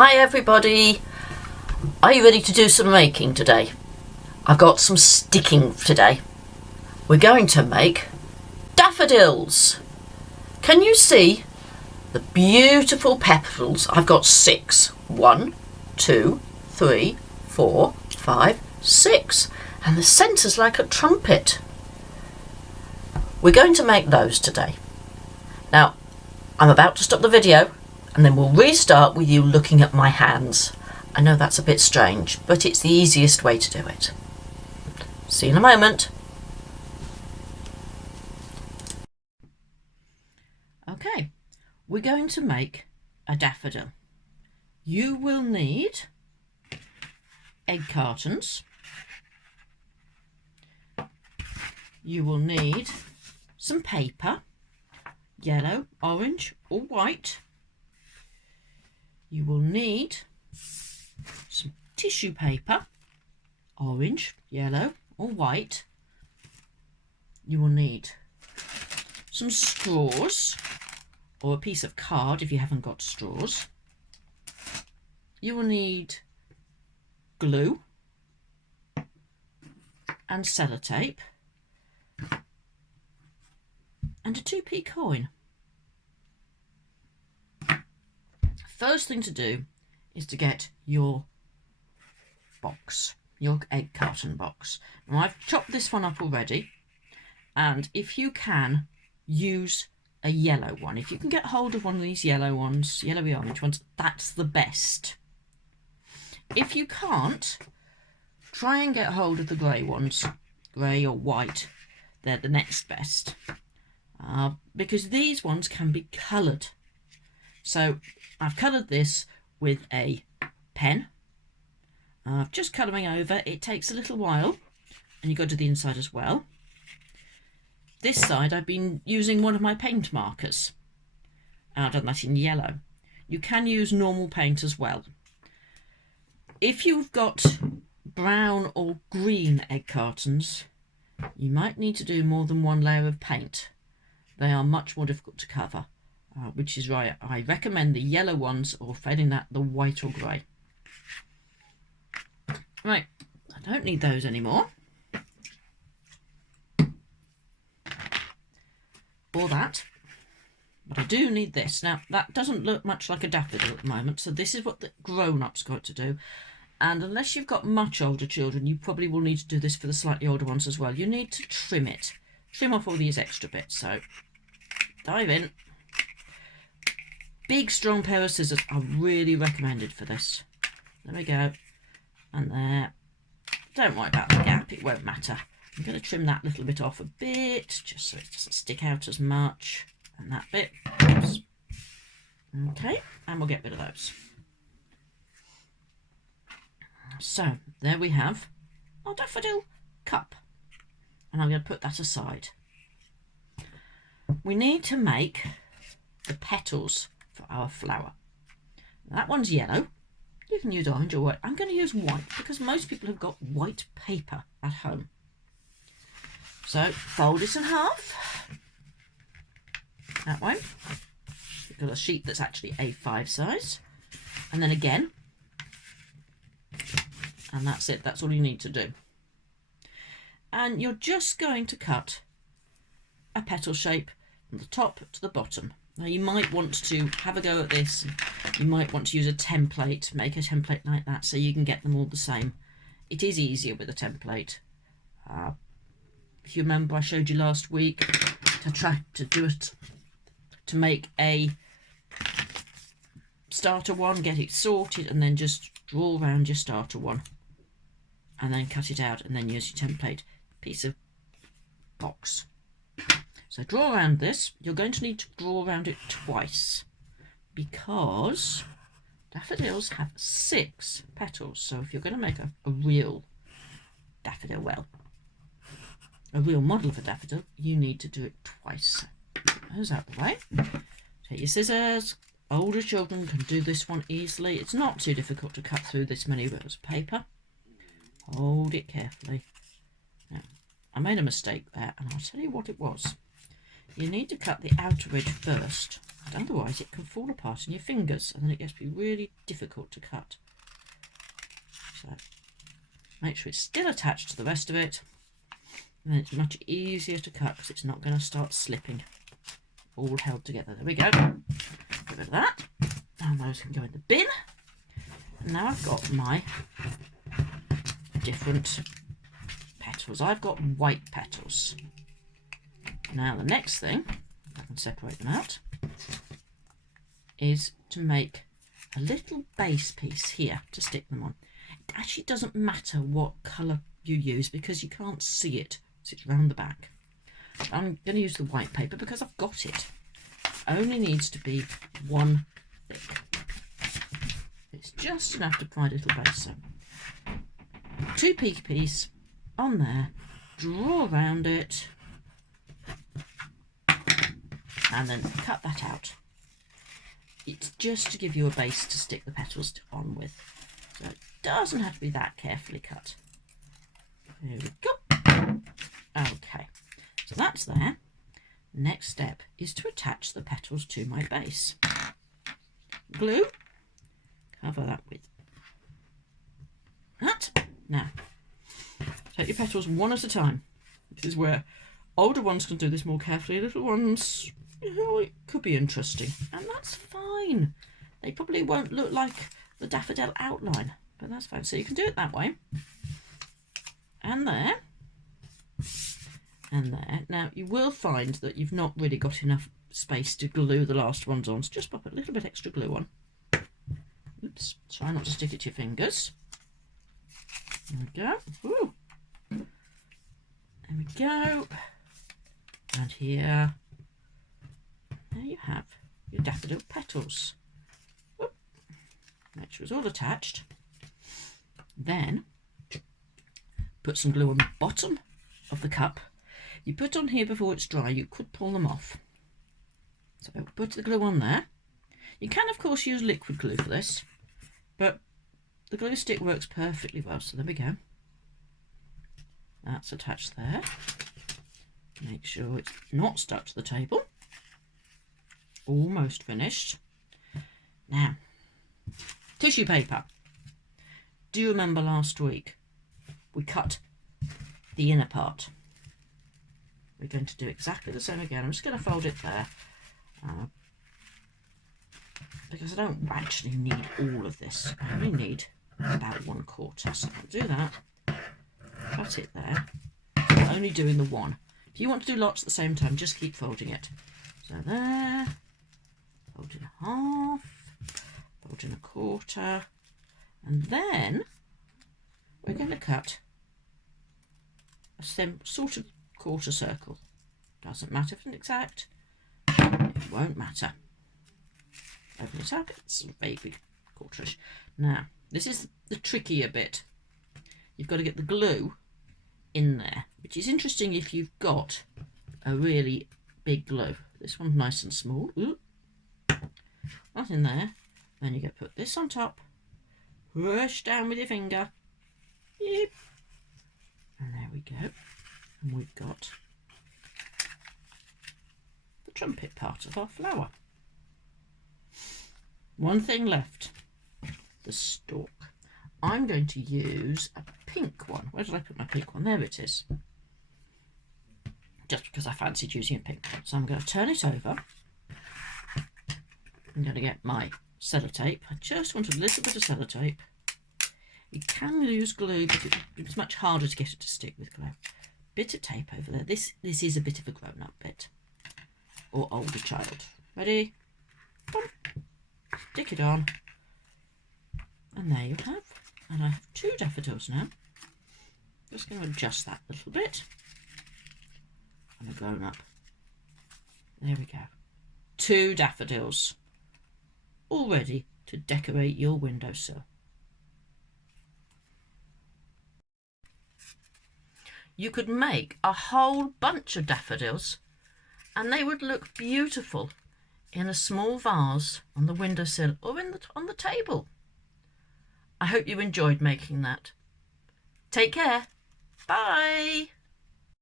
Hi everybody! Are you ready to do some making today? I've got some sticking today. We're going to make daffodils. Can you see the beautiful petals? I've got 6. 1, 2, 3, 4, 5, 6. And the centre's like a trumpet. We're going to make those today. Now, I'm about to stop the video and then we'll restart with you looking at my hands. I know that's a bit strange, but it's the easiest way to do it. See you in a moment. Okay, we're going to make a daffodil. You will need egg cartons. You will need some paper, yellow, orange or white. You will need some tissue paper, orange, yellow or white. You will need some straws or a piece of card if you haven't got straws. You will need glue and sellotape and a 2p coin. First thing to do is to get your box, your egg carton box. Now I've chopped this one up already, and if you can, use a yellow one. If you can get hold of one of these yellow ones, yellowy orange ones, that's the best. If you can't, try and get hold of the grey ones, grey or white. They're the next best, because these ones can be coloured. So I've coloured this with a pen. Just colouring over, it takes a little while, and you go to the inside as well. This side I've been using one of my paint markers. I've done that in yellow. You can use normal paint as well. If you've got brown or green egg cartons, you might need to do more than one layer of paint. They are much more difficult to cover. Which is why I recommend the yellow ones, or failing that, the white or grey. Right, I don't need those anymore. Or that. But I do need this. Now, that doesn't look much like a daffodil at the moment, so this is what the grown-ups got to do. And unless you've got much older children, you probably will need to do this for the slightly older ones as well. You need to trim it. Trim off all these extra bits. So, dive in. Big strong pair of scissors are really recommended for this. There we go. And there. Don't worry about the gap, it won't matter. I'm going to trim that little bit off a bit, just so it doesn't stick out as much. And that bit. Oops. Okay, and we'll get rid of those. So, there we have our daffodil cup. And I'm going to put that aside. We need to make the petals for our flower. That one's yellow. You can use orange or white. I'm going to use white because most people have got white paper at home. So fold it in half. That way. You've got a sheet that's actually A5 size. And then again. And that's it. That's all you need to do. And you're just going to cut a petal shape from the top to the bottom. Now you might want to have a go at this. You might want to use a template, make a template like that so you can get them all the same. It is easier with a template. If you remember, I showed you last week to make a starter one, get it sorted, and then just draw around your starter one. And then cut it out and then use your template piece of box. So draw around this. You're going to need to draw around it twice because daffodils have 6 petals. So if you're going to make a real daffodil, well, a real model of a daffodil, you need to do it twice. Get those out of the way. Take your scissors. Older children can do this one easily. It's not too difficult to cut through this many rows of paper. Hold it carefully. Now, I made a mistake there, and I'll tell you what it was. You need to cut the outer edge first. Otherwise it can fall apart in your fingers and then it gets to be really difficult to cut. So make sure it's still attached to the rest of it, and then it's much easier to cut because it's not going to start slipping. All held together. There we go. Get rid of that. Now those can go in the bin. And now I've got my different petals. I've got white petals. Now the next thing, I can separate them out, is to make a little base piece here to stick them on. It actually doesn't matter what colour you use because you can't see it, so it's round the back. I'm going to use the white paper because I've got it. Only needs to be one thick. It's just enough to provide a little base. So 2 peaky piece on there, draw around it, and then cut that out. It's just to give you a base to stick the petals on with. So it doesn't have to be that carefully cut. There we go. Okay, so that's there. Next step is to attach the petals to my base. Glue, cover that with that. Now, take your petals one at a time. This is where older ones can do this more carefully. Little ones, you know, it could be interesting, and that's fine. They probably won't look like the daffodil outline, but that's fine. So you can do it that way, and there, and there. Now you will find that you've not really got enough space to glue the last ones on, so just pop a little bit extra glue on. Oops, try not to stick it to your fingers. There we go. Ooh. There we go. And here, there you have your daffodil petals. Whoop. Make sure it's all attached. Then put some glue on the bottom of the cup. You put on here before it's dry, you could pull them off. So put the glue on there. You can of course use liquid glue for this, but the glue stick works perfectly well, so there we go. That's attached there. Make sure it's not stuck to the table. Almost finished. Now, tissue paper. Do you remember last week we cut the inner part? We're going to do exactly the same again. I'm just going to fold it there because I don't actually need all of this. I only need about 1/4. So I'll do that. Cut it there. I'm only doing the one. If you want to do lots at the same time, just keep folding it. So there, fold in half, fold in 1/4, and then we're going to cut a sort of quarter circle. Doesn't matter if it's exact, it won't matter. Open it up, it's vaguely quarterish. Now, this is the trickier bit. You've got to get the glue in there, which is interesting if you've got a really big glue. This one's nice and small. Ooh. That in there. Then you go put this on top, push down with your finger. Yep. And there we go. And we've got the trumpet part of our flower. One thing left, the stalk. I'm going to use a pink one. Where did I put my pink one? There it is. Just because I fancied using a pink one. So I'm going to turn it over. I'm going to get my sellotape. I just want a little bit of sellotape. You can use glue, but it's much harder to get it to stick with glue. Bit of tape over there. This is a bit of a grown-up bit. Or older child. Ready? Boom. Stick it on. And there you have. And I have 2 daffodils now. Just going to adjust that a little bit. And a grown up. There we go. 2 daffodils. All ready to decorate your windowsill. You could make a whole bunch of daffodils and they would look beautiful in a small vase on the windowsill or on the table. I hope you enjoyed making that. Take care. Bye.